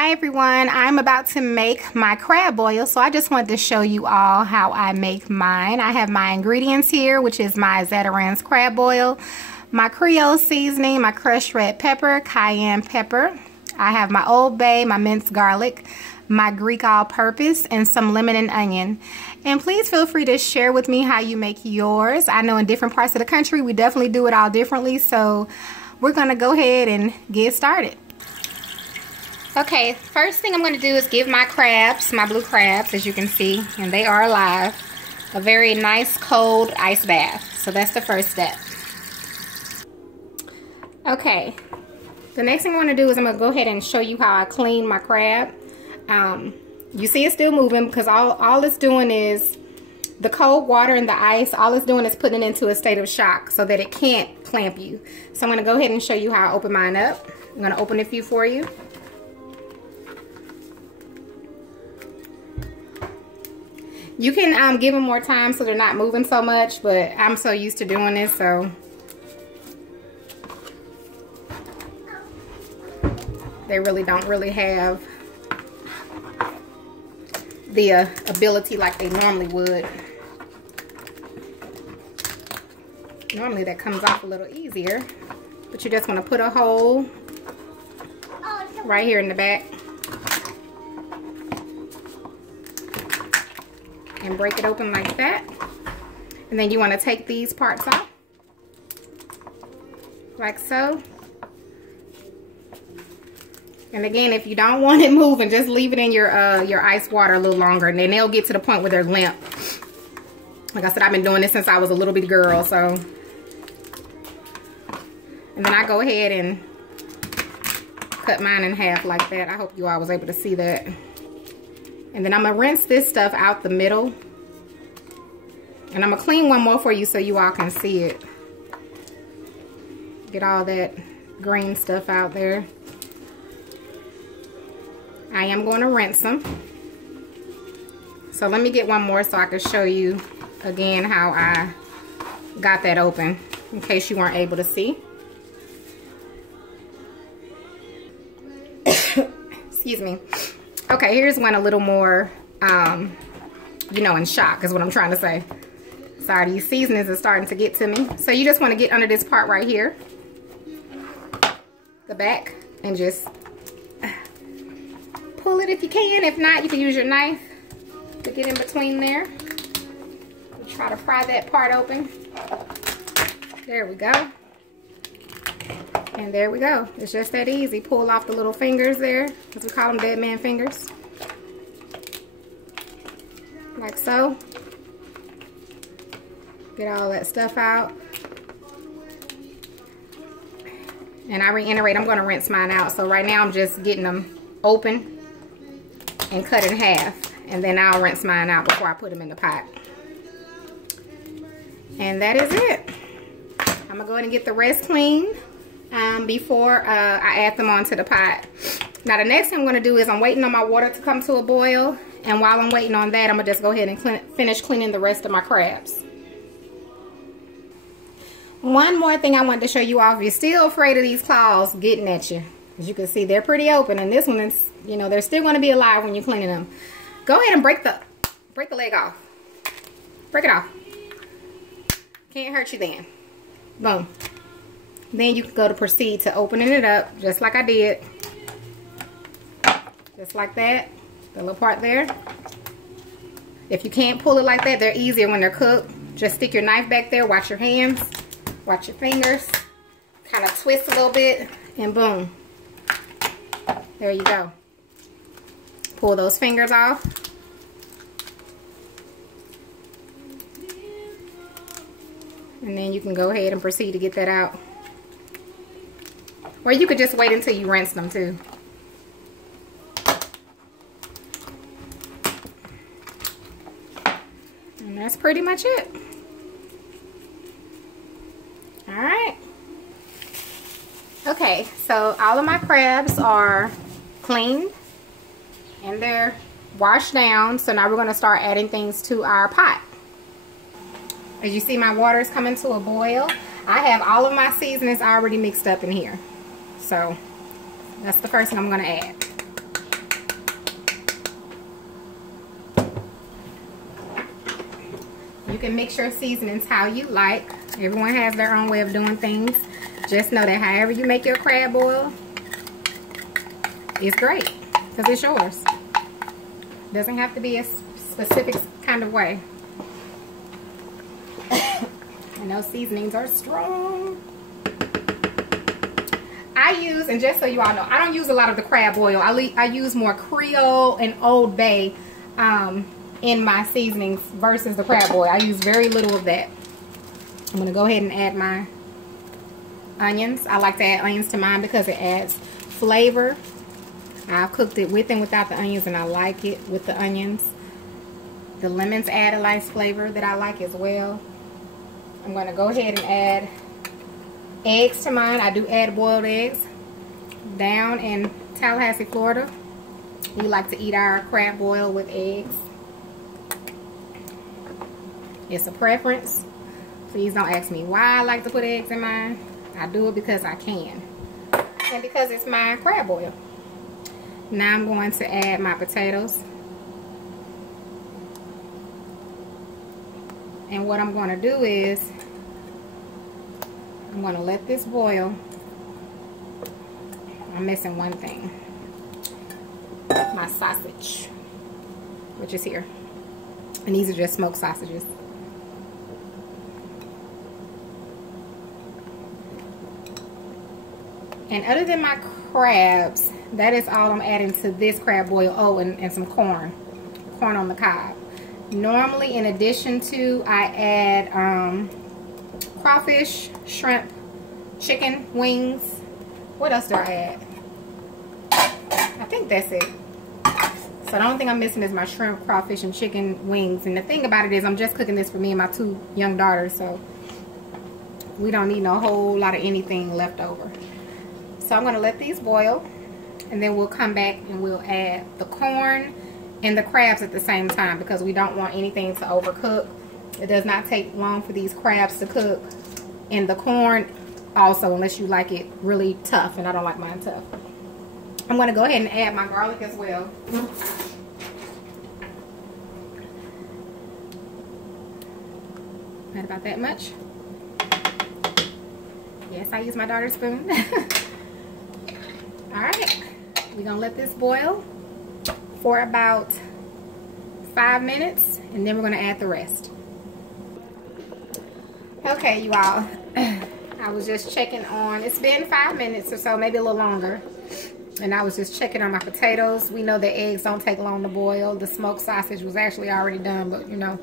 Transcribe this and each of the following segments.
Hi everyone, I'm about to make my crab boil, so I just wanted to show you all how I make mine. I have my ingredients here, which is my Zatarain's crab boil, my Creole seasoning, my crushed red pepper, cayenne pepper. I have my Old Bay, my minced garlic, my Greek all-purpose, and some lemon and onion. And please feel free to share with me how you make yours. I know in different parts of the country we definitely do it all differently, so we're gonna go ahead and get started. Okay, first thing I'm going to do is give my crabs, my blue crabs, as you can see, and they are alive, a very nice cold ice bath. So that's the first step. Okay, the next thing I want to do is I'm going to go ahead and show you how I clean my crab. You see it's still moving because all it's doing is the cold water and the ice, all it's doing is putting it into a state of shock so that it can't clamp you. So I'm going to go ahead and show you how I open mine up. I'm going to open a few for you. You can give them more time so they're not moving so much, but I'm so used to doing this, so they really don't have the ability like they normally would. Normally that comes off a little easier, but you just want to put a hole right here in the back and break it open like that. And then you want to take these parts off like so. And again, if you don't want it moving, just leave it in your ice water a little longer, and then they'll get to the point where they're limp. Like I said, I've been doing this since I was a little bitty girl, so. And then I go ahead and cut mine in half like that. I hope you all was able to see that. And then I'm going to rinse this stuff out the middle. And I'm going to clean one more for you so you all can see it. Get all that green stuff out there. I am going to rinse them. So let me get one more so I can show you again how I got that open, in case you weren't able to see. Excuse me. Okay, here's one a little more, you know, in shock is what I'm trying to say. Sorry, these seasonings are starting to get to me. So you just want to get under this part right here, the back, and just pull it if you can. If not, you can use your knife to get in between there. Try to pry that part open. There we go. And there we go. It's just that easy. Pull off the little fingers there, as we call them, dead man fingers. Like so. Get all that stuff out. And I reiterate, I'm going to rinse mine out. So right now I'm just getting them open and cut in half. And then I'll rinse mine out before I put them in the pot. And that is it. I'm going to go ahead and get the rest clean before I add them onto the pot. Now the next thing I'm going to do is I'm waiting on my water to come to a boil. And while I'm waiting on that, I'm going to just go ahead and finish cleaning the rest of my crabs. One more thing I wanted to show you all. If you're still afraid of these claws getting at you, as you can see, they're pretty open. And this one is, you know, they're still going to be alive when you're cleaning them. Go ahead and break the leg off. Break it off. Can't hurt you then. Boom. Then you can go to proceed to opening it up just like I did. Just like that. The little part there. If you can't pull it like that, they're easier when they're cooked. Just stick your knife back there. Watch your hands. Watch your fingers. Kind of twist a little bit. And boom. There you go. Pull those fingers off. And then you can go ahead and proceed to get that out. Or you could just wait until you rinse them too. And that's pretty much it. Alright. Okay, so all of my crabs are cleaned and they're washed down. So now we're going to start adding things to our pot. As you see, my water is coming to a boil. I have all of my seasonings already mixed up in here. So that's the first thing I'm going to add. You can mix your seasonings how you like. Everyone has their own way of doing things. Just know that however you make your crab boil, it's great because it's yours. Doesn't have to be a specific kind of way. And those seasonings are strong. I use, and just so you all know, I don't use a lot of the crab oil. I use more Creole and Old Bay in my seasonings versus the crab oil. I use very little of that. I'm going to go ahead and add my onions. I like to add onions to mine because it adds flavor. I've cooked it with and without the onions, and I like it with the onions. The lemons add a nice flavor that I like as well. I'm going to go ahead and add eggs to mine. I do add boiled eggs. Down in Tallahassee, Florida, we like to eat our crab boil with eggs. It's a preference. Please don't ask me why I like to put eggs in mine. I do it because I can. And because it's my crab boil. Now I'm going to add my potatoes. And what I'm going to do is I'm going to let this boil. I'm missing one thing. My sausage, which is here. And these are just smoked sausages. And other than my crabs, that is all I'm adding to this crab boil. Oh, and some corn. Corn on the cob. Normally, in addition to, I add crawfish, shrimp, chicken, wings. What else do I add? I think that's it. So the only thing I'm missing is my shrimp, crawfish, and chicken wings. And the thing about it is I'm just cooking this for me and my 2 young daughters. So we don't need no whole lot of anything left over. So I'm going to let these boil. And then we'll come back and we'll add the corn and the crabs at the same time, because we don't want anything to overcook. It does not take long for these crabs to cook. And the corn also, unless you like it really tough, and I don't like mine tough. I'm going to go ahead and add my garlic as well. Not about that much. Yes, I use my daughter's spoon. Alright, we're going to let this boil for about 5 minutes, and then we're going to add the rest. Okay, you all. I was just checking on, it's been 5 minutes or so, maybe a little longer. And I was just checking on my potatoes. We know the eggs don't take long to boil. The smoked sausage was actually already done, but you know,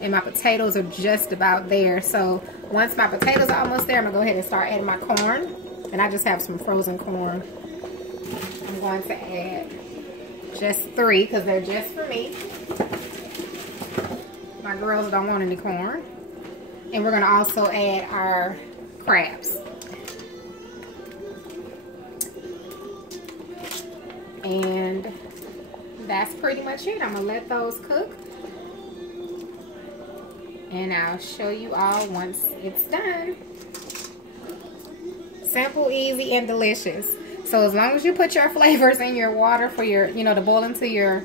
and my potatoes are just about there. So once my potatoes are almost there, I'm gonna go ahead and start adding my corn. And I just have some frozen corn. I'm going to add just 3 because they're just for me. My girls don't want any corn. And we're gonna also add our crabs. And that's pretty much it. I'm gonna let those cook, and I'll show you all once it's done. Simple, easy, and delicious. So as long as you put your flavors in your water for your, you know, to boil into your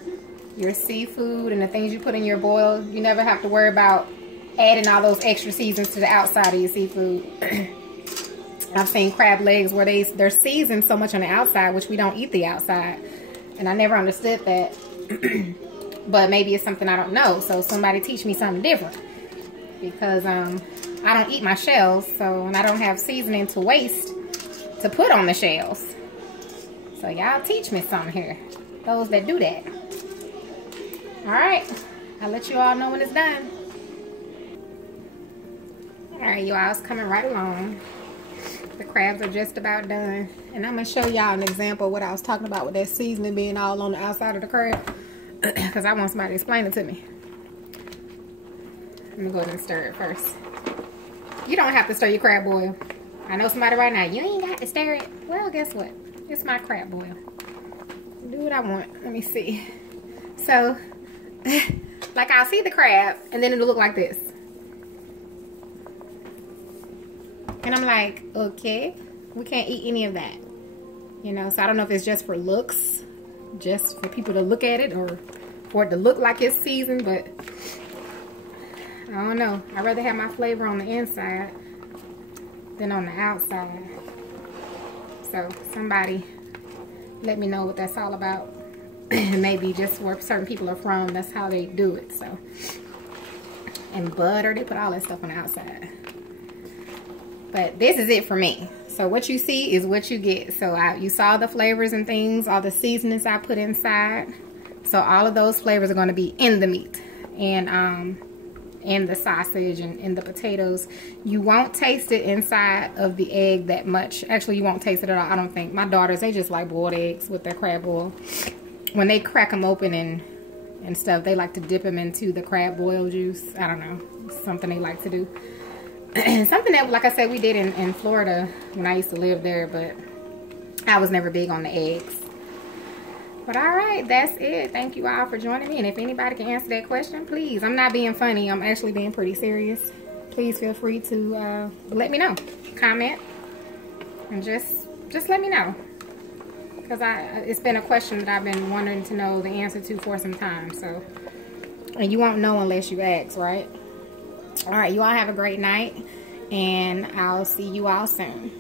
seafood and the things you put in your boil, you never have to worry about adding all those extra seasons to the outside of your seafood. I've seen crab legs where they're seasoned so much on the outside, which we don't eat the outside. And I never understood that. But maybe it's something I don't know. So somebody teach me something different. Because I don't eat my shells. So, and I don't have seasoning to waste to put on the shells. So y'all teach me something here. Those that do that. Alright. I'll let you all know when it's done. Alright, you all, it's coming right along. The crabs are just about done. And I'm going to show y'all an example of what I was talking about with that seasoning being all on the outside of the crab. Because I want somebody to explain it to me. I'm going to go ahead and stir it first. You don't have to stir your crab boil. I know somebody right now, you ain't got to stir it. Well, guess what? It's my crab boil. Do what I want. Let me see. So, like I'll see the crab and then it'll look like this. And I'm like, okay, we can't eat any of that. You know, so I don't know if it's just for looks, just for people to look at it, or for it to look like it's seasoned, but I don't know. I'd rather have my flavor on the inside than on the outside. So somebody let me know what that's all about. Maybe just where certain people are from, that's how they do it. So, and butter, they put all that stuff on the outside. But this is it for me. So what you see is what you get. So you saw the flavors and things, all the seasonings I put inside. So all of those flavors are going to be in the meat and in the sausage and in the potatoes. You won't taste it inside of the egg that much. Actually, you won't taste it at all, I don't think. My daughters, they just like boiled eggs with their crab boil. When they crack them open and stuff, they like to dip them into the crab boil juice. I don't know. It's something they like to do. Something that, like I said, we did in Florida when I used to live there, but I was never big on the eggs. But all right, that's it. Thank you all for joining me. And if anybody can answer that question, please. I'm not being funny. I'm actually being pretty serious. Please feel free to let me know. Comment. And just let me know. Because it's been a question that I've been wanting to know the answer to for some time. So, and you won't know unless you ask, right? All right, you all have a great night, and I'll see you all soon.